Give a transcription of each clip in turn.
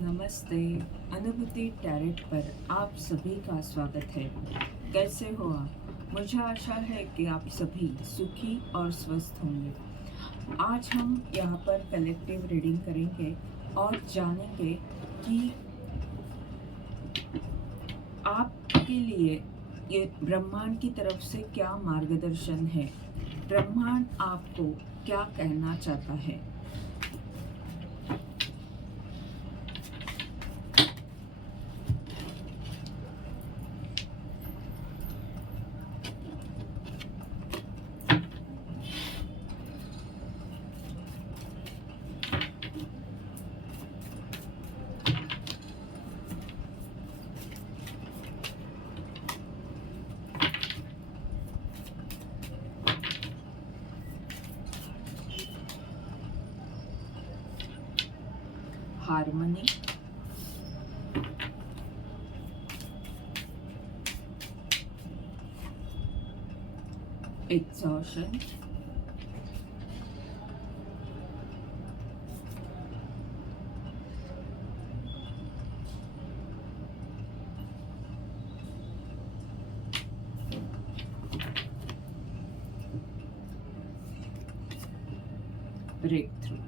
नमस्ते। अनुभूति टैरेट पर आप सभी का स्वागत है। कैसे हो आप? मुझे आशा है कि आप सभी सुखी और स्वस्थ होंगे। आज हम यहाँ पर कलेक्टिव रीडिंग करेंगे और जानेंगे कि आपके लिए ये ब्रह्मांड की तरफ से क्या मार्गदर्शन है, ब्रह्मांड आपको क्या कहना चाहता है। Harmony, exhaustion, breakthrough।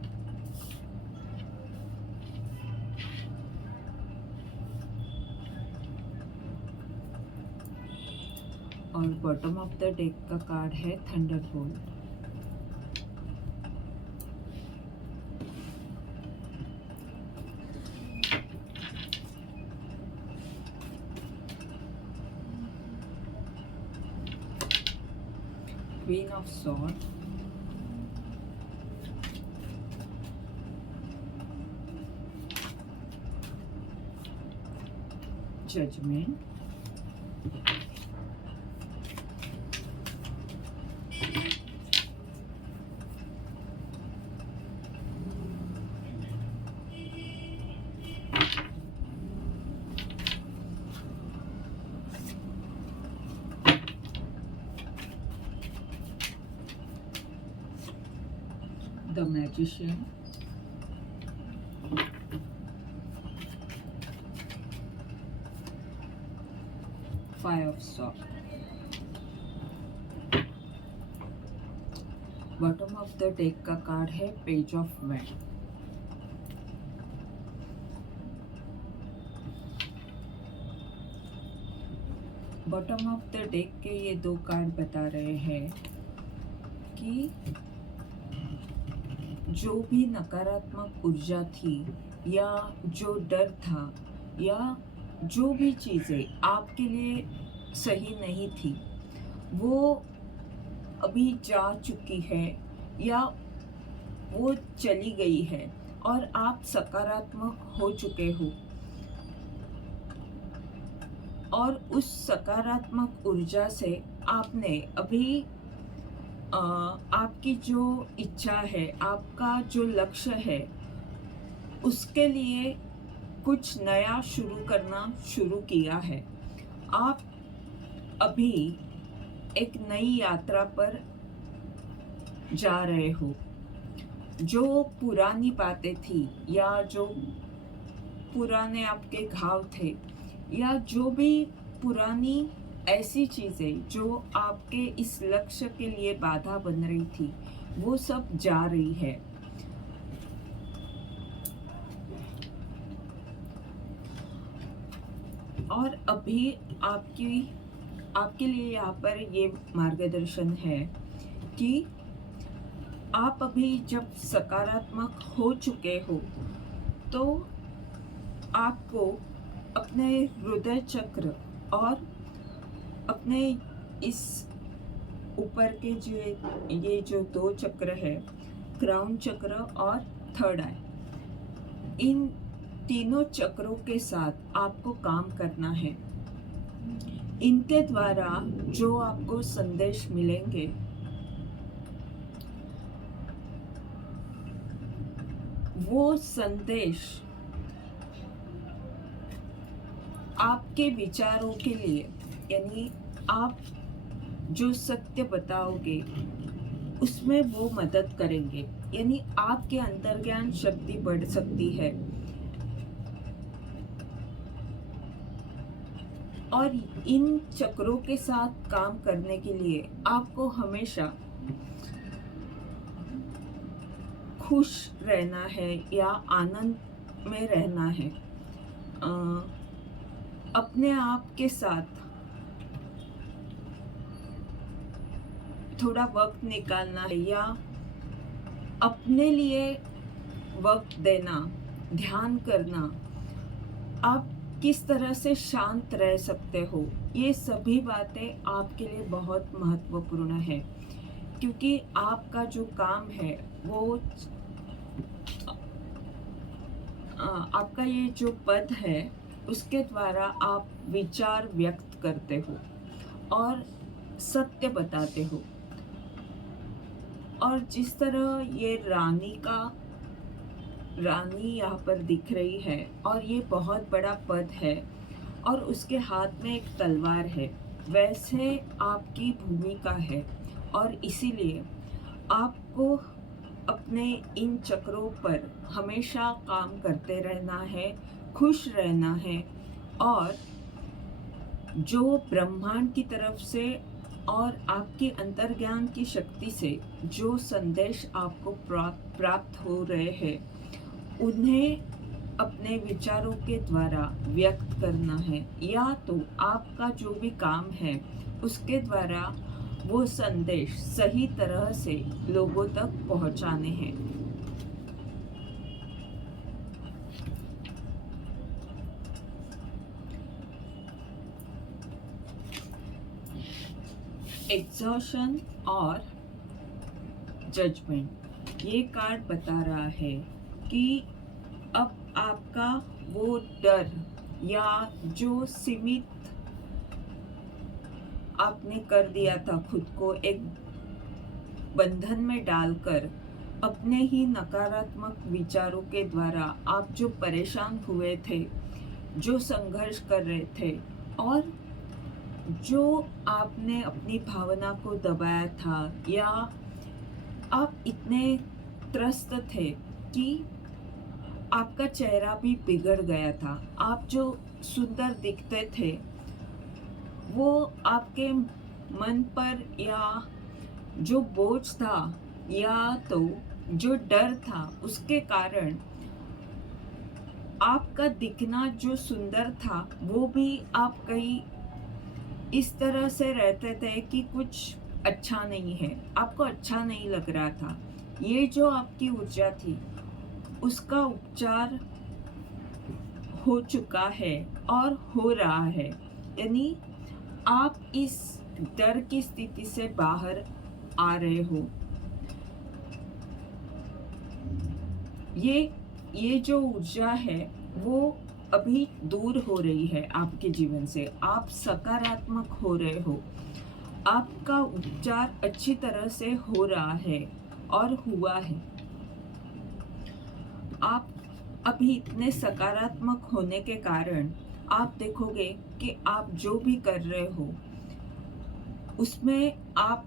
और बॉटम ऑफ द डेक का कार्ड है thunderbolt. Queen of sword, judgement, the magician, five of sword. Bottom of the deck का कार्ड है page of wand. Bottom of the deck के ये दो कार्ड बता रहे हैं कि जो भी नकारात्मक ऊर्जा थी या जो डर था या जो भी चीज़ें आपके लिए सही नहीं थी वो अभी जा चुकी है या वो चली गई है और आप सकारात्मक हो चुके हो। और उस सकारात्मक ऊर्जा से आपने अभी आपकी जो इच्छा है, आपका जो लक्ष्य है, उसके लिए कुछ नया शुरू करना शुरू किया है। आप अभी एक नई यात्रा पर जा रहे हो। जो पुरानी बातें थी या जो पुराने आपके घाव थे या जो भी पुरानी ऐसी चीज़ें जो आपके इस लक्ष्य के लिए बाधा बन रही थी वो सब जा रही है। और अभी आपके लिए यहाँ पर ये मार्गदर्शन है कि आप अभी जब सकारात्मक हो चुके हो तो आपको अपने हृदय चक्र और अपने इस ऊपर के ये जो दो चक्र है, क्राउन चक्र और थर्ड आई, इन तीनों चक्रों के साथ आपको काम करना है। इनके द्वारा जो आपको संदेश मिलेंगे वो संदेश आपके विचारों के लिए, यानी आप जो सत्य बताओगे उसमें वो मदद करेंगे। यानी आपके अंतर्ज्ञान शक्ति बढ़ सकती है। और इन चक्रों के साथ काम करने के लिए आपको हमेशा खुश रहना है या आनंद में रहना है। अपने आप के साथ थोड़ा वक्त निकालना है या अपने लिए वक्त देना, ध्यान करना, आप किस तरह से शांत रह सकते हो, ये सभी बातें आपके लिए बहुत महत्वपूर्ण है। क्योंकि आपका जो काम है वो आपका ये जो पद है उसके द्वारा आप विचार व्यक्त करते हो और सत्य बताते हो। और जिस तरह ये रानी यहाँ पर दिख रही है और ये बहुत बड़ा पद है और उसके हाथ में एक तलवार है, वैसे आपकी भूमिका है। और इसीलिए आपको अपने इन चक्रों पर हमेशा काम करते रहना है, खुश रहना है। और जो ब्रह्मांड की तरफ से और आपके अंतर्ज्ञान की शक्ति से जो संदेश आपको प्राप्त हो रहे हैं, उन्हें अपने विचारों के द्वारा व्यक्त करना है, या तो आपका जो भी काम है उसके द्वारा वो संदेश सही तरह से लोगों तक पहुंचाने हैं। एग्जॉशन और जजमेंट, ये कार्ड बता रहा है कि अब आपका वो डर या जो सीमित आपने कर दिया था, खुद को एक बंधन में डालकर अपने ही नकारात्मक विचारों के द्वारा आप जो परेशान हुए थे, जो संघर्ष कर रहे थे और जो आपने अपनी भावना को दबाया था, या आप इतने त्रस्त थे कि आपका चेहरा भी बिगड़ गया था, आप जो सुंदर दिखते थे वो आपके मन पर या जो बोझ था या तो जो डर था उसके कारण आपका दिखना जो सुंदर था वो भी आप कहीं इस तरह से रहते थे कि कुछ अच्छा नहीं है, आपको अच्छा नहीं लग रहा था। ये जो आपकी ऊर्जा थी उसका उपचार हो चुका है और हो रहा है, यानी आप इस डर की स्थिति से बाहर आ रहे हो। ये जो ऊर्जा है वो अभी दूर हो रही है आपके जीवन से, आप सकारात्मक हो रहे हो, आपका उपचार अच्छी तरह से हो रहा है और हुआ है। आप अभी इतने सकारात्मक होने के कारण आप देखोगे कि आप जो भी कर रहे हो उसमें आप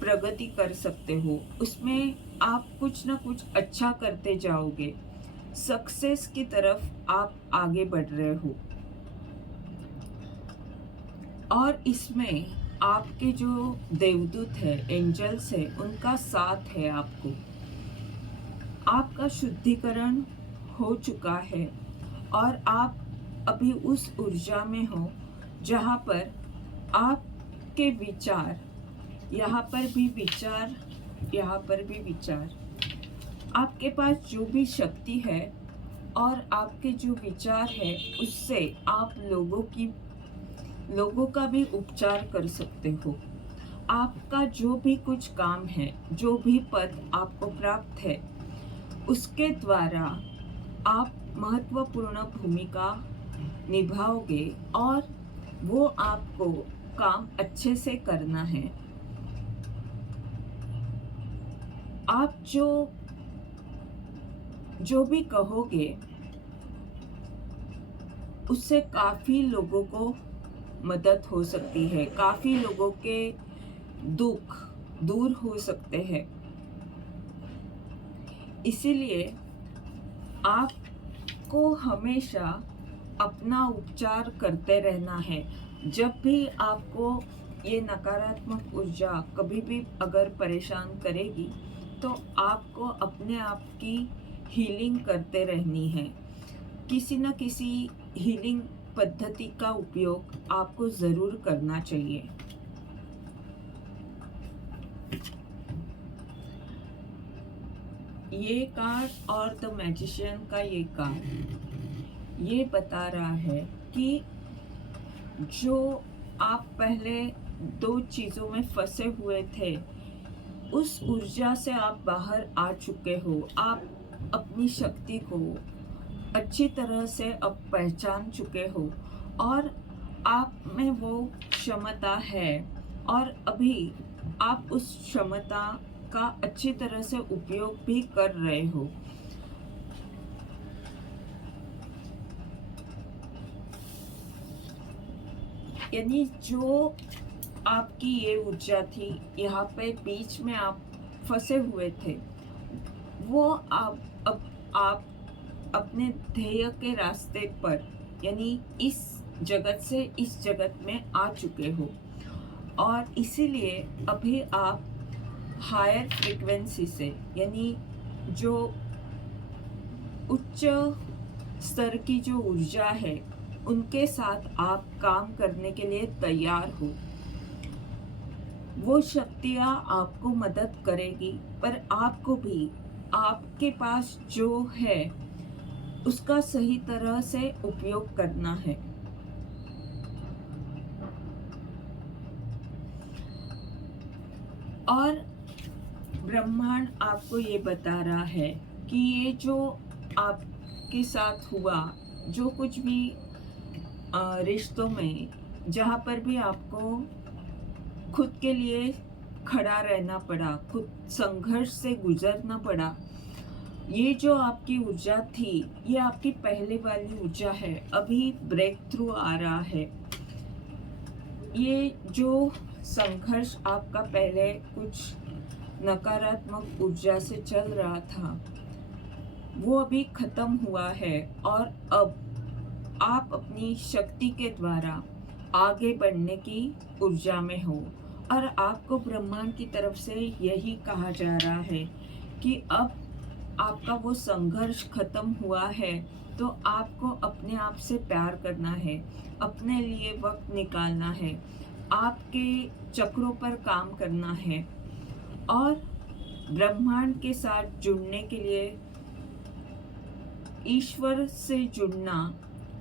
प्रगति कर सकते हो, उसमें आप कुछ ना कुछ अच्छा करते जाओगे, सक्सेस की तरफ आप आगे बढ़ रहे हो। और इसमें आपके जो देवदूत है, एंजल्स है, उनका साथ है। आपका शुद्धिकरण हो चुका है और आप अभी उस ऊर्जा में हो जहाँ पर आपके विचार, यहाँ पर भी विचार, यहाँ पर भी विचार, आपके पास जो भी शक्ति है और आपके जो विचार है उससे आप लोगों का भी उपचार कर सकते हो। आपका जो भी कुछ काम है, जो भी पद आपको प्राप्त है, उसके द्वारा आप महत्वपूर्ण भूमिका निभाओगे और वो आपको काम अच्छे से करना है। आप जो भी कहोगे उससे काफ़ी लोगों को मदद हो सकती है, काफ़ी लोगों के दुख दूर हो सकते हैं। इसीलिए आपको हमेशा अपना उपचार करते रहना है। जब भी आपको ये नकारात्मक ऊर्जा कभी भी अगर परेशान करेगी तो आपको अपने आप की हीलिंग करते रहनी है। किसी न किसी हीलिंग पद्धति का उपयोग आपको ज़रूर करना चाहिए। ये कार्ड और द मैजिशियन का ये कार्ड ये बता रहा है कि जो आप पहले दो चीज़ों में फंसे हुए थे, उस ऊर्जा से आप बाहर आ चुके हो। आप अपनी शक्ति को अच्छी तरह से अब पहचान चुके हो और आप में वो क्षमता है और अभी आप उस क्षमता का अच्छी तरह से उपयोग भी कर रहे हो। यानी जो आपकी ये ऊर्जा थी, यहाँ पे बीच में आप फंसे हुए थे, वो आप अपने ध्येय के रास्ते पर यानी इस जगत से इस जगत में आ चुके हो और इसीलिए अभी आप हायर फ्रीक्वेंसी से यानी जो उच्च स्तर की जो ऊर्जा है उनके साथ आप काम करने के लिए तैयार हो। वो शक्तियाँ आपको मदद करेगी, पर आपको भी आपके पास जो है उसका सही तरह से उपयोग करना है। और ब्रह्मांड आपको ये बता रहा है कि ये जो आपके साथ हुआ, जो कुछ भी रिश्तों में जहाँ पर भी आपको खुद के लिए खड़ा रहना पड़ा, खुद संघर्ष से गुजरना पड़ा, ये जो आपकी ऊर्जा थी ये आपकी पहले वाली ऊर्जा है। अभी ब्रेक थ्रू आ रहा है। ये जो संघर्ष आपका पहले कुछ नकारात्मक ऊर्जा से चल रहा था वो अभी खत्म हुआ है और अब आप अपनी शक्ति के द्वारा आगे बढ़ने की ऊर्जा में हो और आपको ब्रह्मांड की तरफ से यही कहा जा रहा है कि अब आपका वो संघर्ष खत्म हुआ है, तो आपको अपने आप से प्यार करना है, अपने लिए वक्त निकालना है, आपके चक्रों पर काम करना है और ब्रह्मांड के साथ जुड़ने के लिए ईश्वर से जुड़ना,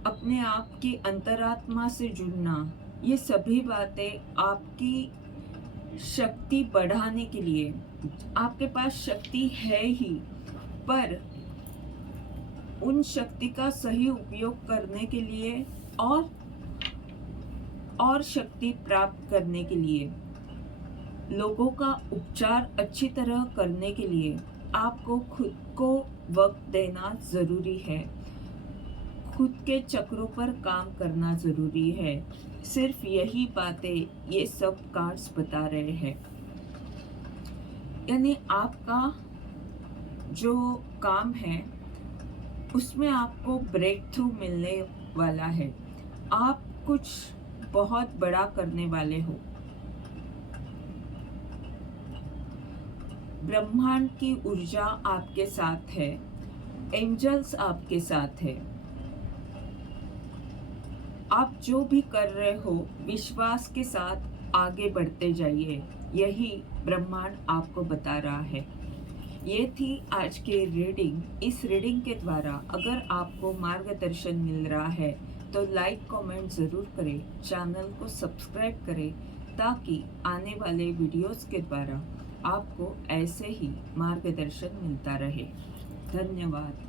अपने आप की अंतरात्मा से जुड़ना, ये सभी बातें आपकी शक्ति बढ़ाने के लिए, आपके पास शक्ति है ही, पर उन शक्ति का सही उपयोग करने के लिए और शक्ति प्राप्त करने के लिए, लोगों का उपचार अच्छी तरह करने के लिए आपको खुद को वक्त देना ज़रूरी है, खुद के चक्रों पर काम करना ज़रूरी है। सिर्फ यही बातें ये सब कार्ड्स बता रहे हैं। यानी आपका जो काम है उसमें आपको ब्रेक थ्रू मिलने वाला है। आप कुछ बहुत बड़ा करने वाले हो। ब्रह्मांड की ऊर्जा आपके साथ है, एंजल्स आपके साथ है। आप जो भी कर रहे हो विश्वास के साथ आगे बढ़ते जाइए, यही ब्रह्मांड आपको बता रहा है। ये थी आज की रीडिंग। इस रीडिंग के द्वारा अगर आपको मार्गदर्शन मिल रहा है तो लाइक कमेंट ज़रूर करें, चैनल को सब्सक्राइब करें ताकि आने वाले वीडियोस के द्वारा आपको ऐसे ही मार्गदर्शन मिलता रहे। धन्यवाद।